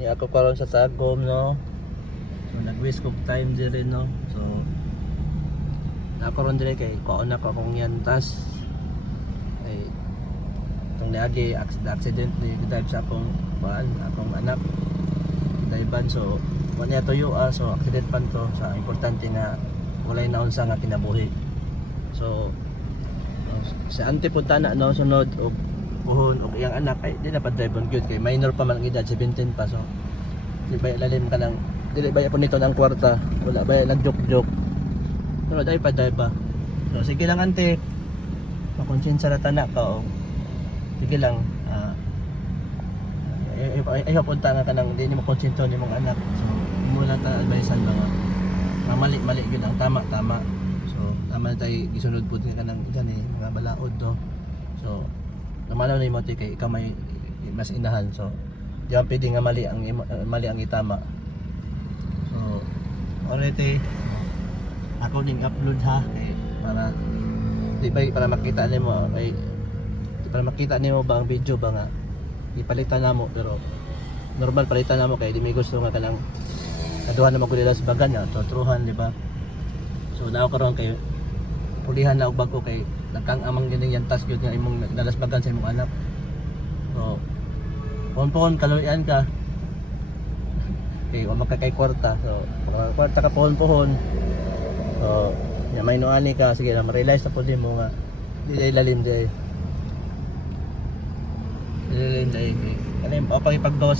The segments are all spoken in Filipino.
Ni ako karon sa Tagum, no. So nag-waste kog time dire, no. So ako ron dire kay kaon ako akong yantas. Ay tong lagi accident ni drive sa akong akong anak. Daiban so wala tuyo so accident pan to sa importante nga walay naon sa nga kinabuhi. So sa ante punta na no sunod og buhon og iyang anak ay di na pa drive on good kay minor pa man ang edad 17 pa so di ba lalim ka nang dili ba po nito ng kwarta wala ba nagjoke pero dai pa drive ba so sige lang ante makonsensya na tanak ka o sige lang ayaw punta nga ka nang di mo konsento ni mong anak so mula ta advicean lang mali yun ang tama so tama tayo isunod po ka ng gani mga balaod no so namalaw na yung mote kay ikaw may mas inahan so di ang pwede nga mali ang itama so already ako ding upload ha kay para di ba para makita nimo ay para makita nimo ba ang video ba nga ipalitan namo pero normal palitan namo kay di may gusto nga kanang kaduhan na magulila sa bagan nga tutruhan di ba so daw karon kay pulihan na og bago kay nagkang amang gining yantas gyud nga imong nalasbagan sa imong anak so pon kaluyan ka kay wa makakay kwarta so kwarta ka pon so ya may noani ka sige na ma-realize na pud mo nga di lalim day kanin pagbawas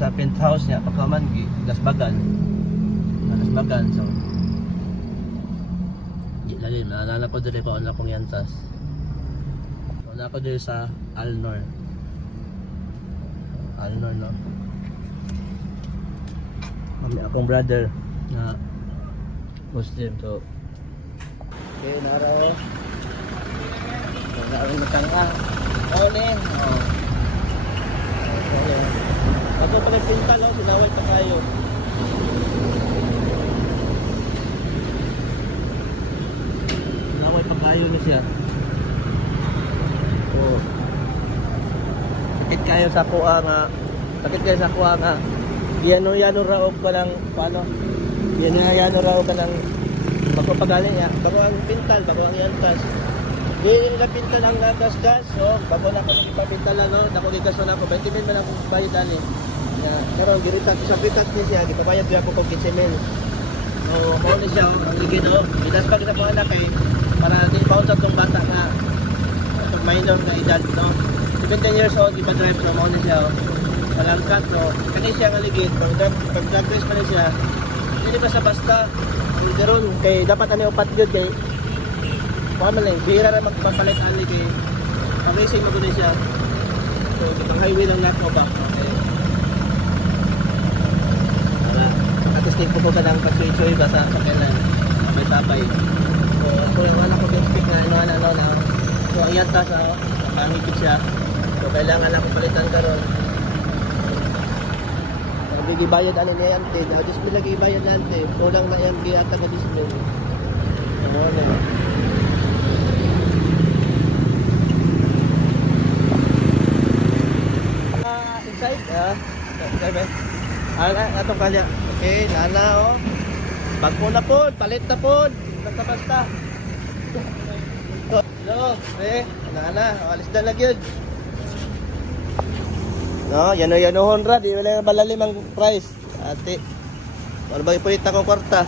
sa penthouse niya pagkaman lasbagan so lalim naalala ko dili ko kung yantas so na ako dili sa Alnor no kami akong brother na Muslim so okay naraw so naraw matanga morning ako pala pintal sinaway pa kayo kayo na siya oh sakit kayo sa kuha nga yano raog ka lang paano yano raog ka lang bago pagaling ya bago ang pintal bago ang yantas di nila pintal ang gas so bago na ako ipapintalan no dako gigas na ako 20 mil man ako bayad ani pero giritat sa pitat ni siya gipabayad gyud ako kog 15 mil so mao ni siya ang ligid no gidas pa kita po anak kay para din pa sa tong bata nga pag minor na edad no 17 years old iba drive so mao na siya malangkat so kani siya nga ligid pag drug race pa siya hindi ba sa basta diron kay dapat ani upat gyud kay paano lang bira ra magpapalit ani kay amazing mo gud siya so pang highway lang nato ba okay at least ko ka nang pag-choy ba sa pakilan sabay so yung anak ko big na ano na so ayan ta sa pangigit siya so kailangan ako palitan karon bigi bayad ani niya ante display lagi bayad ante kulang na yang giata ka display inside atong kalya okay nana bagpo na po palit na po basta no ana alis na lang yun no yan honra di wala malalim ang price ate wala ba ipulit akong kwarta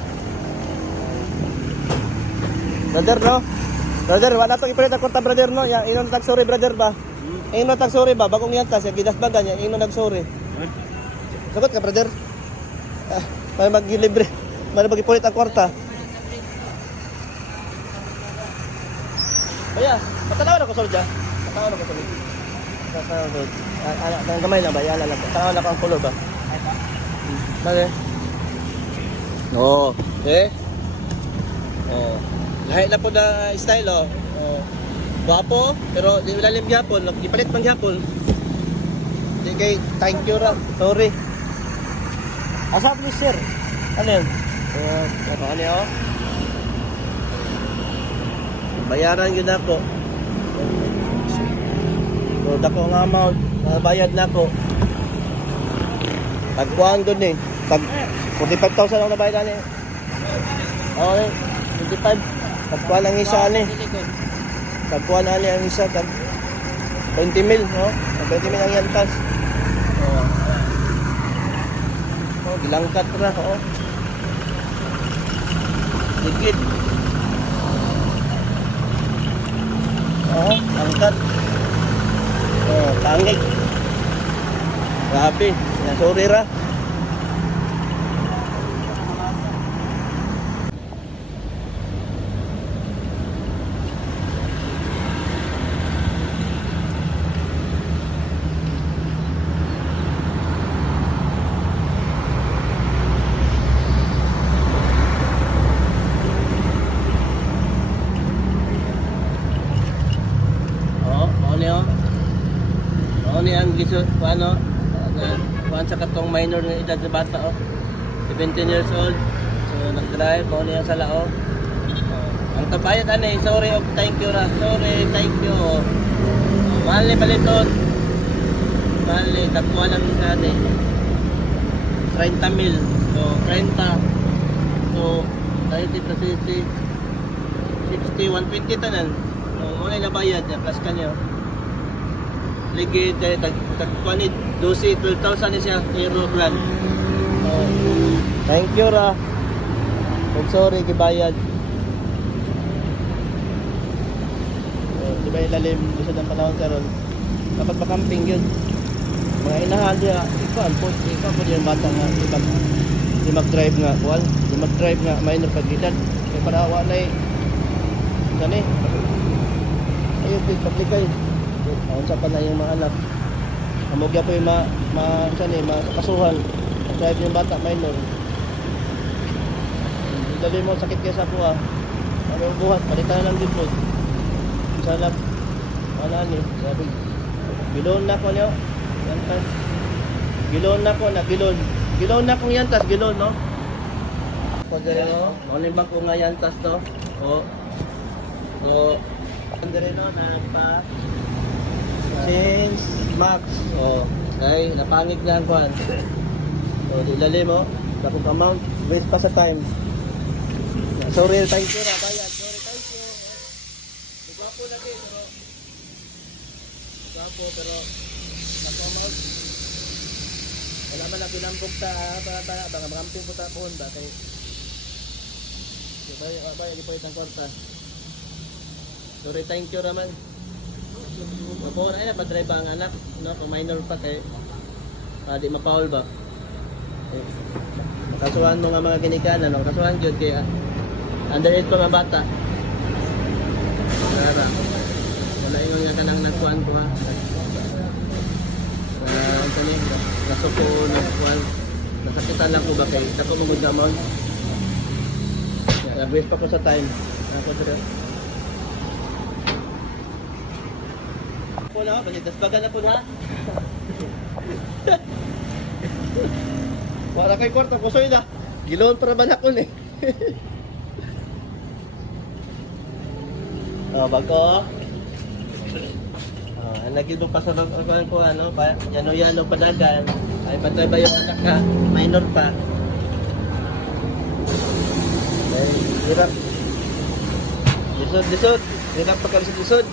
brother wala itong ipulit akong kwarta brother no yung inon nagsorry brother ba inon nagsorry ba bagong yantas yung gidasbagan yung inon nagsorry sagot ka brother may maglibre may mag-ipulit ang kwarta Kaya, matanaw ako soldier. Matanaw ako soldier. Ang gamay lang ba? Yan lang. Matanaw na ang color ba? Bale. No, okay. Lahat na po na style Guwapo, pero di lalim gyapon, ipalit man gyapon. Di kay thank you ra. Sorry. Asa ni sir? Ano yun? Ano yun? Bayaran yun ako. So, dako nga amount, bayad na ako. Tagpuan doon eh. Tag 45,000 lang nabayad ani. Okay, 25. Tagpuan ang isa ani. Tagpuan ani ang isa tag 20 mil, no? 20 mil ang yantas. Oh. Oh, gilangkat ra, oh. Dikit. Oh, angkat. Oh, tangig. Grabe, sorry ra. Ano ang giso ano kuan sa katong minor nga edad sa bata oh. 17 years old. So nag-drive mo niya sa lao. Ang tabayad ani, sorry og thank you ra. Sorry, thank you. Mahal ni baliton. Mahal ni tapuan ang ani. 30 mil. So 30. So 30 plus 60 120 tanan. So mo na bayad plus kanyo. Ligid tagpanid 12,000 ni siya euro plan. Thank you ra. Og sorry gibayad. Di ba ilalim gusto ng panahon karon? Dapat makamping yun. Mga inahan dia, ikaw po yung bata nga di mag-drive nga kuan, di mag-drive nga minor pag-edad. Kaya para awa na gani. Ayun din paglikay. Unsa pa na yung mga anak. Amogya po yung makasuhan. Drive yung bata minor. Dali mo sakit kaya sa kuha. Ano yung buhat, palitan na lang din po. Sana wala ni. Sabi, gilon na ko niyo. Yantas. Gilon na ko na gilon. Gilon na kong yantas, gilon no. Ko dire no. Only ba ko nga yantas to? O. O. Dire no na pa. Since Max. Oh, okay, napangit na ang kuhan. So, dilali mo. Dakong amount. Waste pa sa time. Sorry, thank you na. Bayad. Sorry, thank you. Nagwapo na din. Nagwapo, pero dakong amount. Wala man na pinambok ta. Baka makamping po ta po. Bakay. Bayad, di po itang korta. Sorry, thank you naman. Mapo na pa-drive ang anak, no? Kung minor pa kay di mapaul ba? Makasuhan mo nga mga ginikanan, no? Kasuhan gyud kay underage pa mga bata. Wala yung nga kanang nagkuhan ko ha. Kani nasuko na kuhan. Nasakitan lang ko ba kay dako mo gud gamon. Nag-waste pa ko sa time. Ako sir. Po na, balik dasbaga na po na. Wala kay kwarta, kusoy na. Gilon para ba na ko ni? Bago. Nagil mo pa sa ko ano, pa yano padagan. Ay patay ba yung anak ka? Minor pa. Ay, hirap. Lisod. Hirap pagkalisod.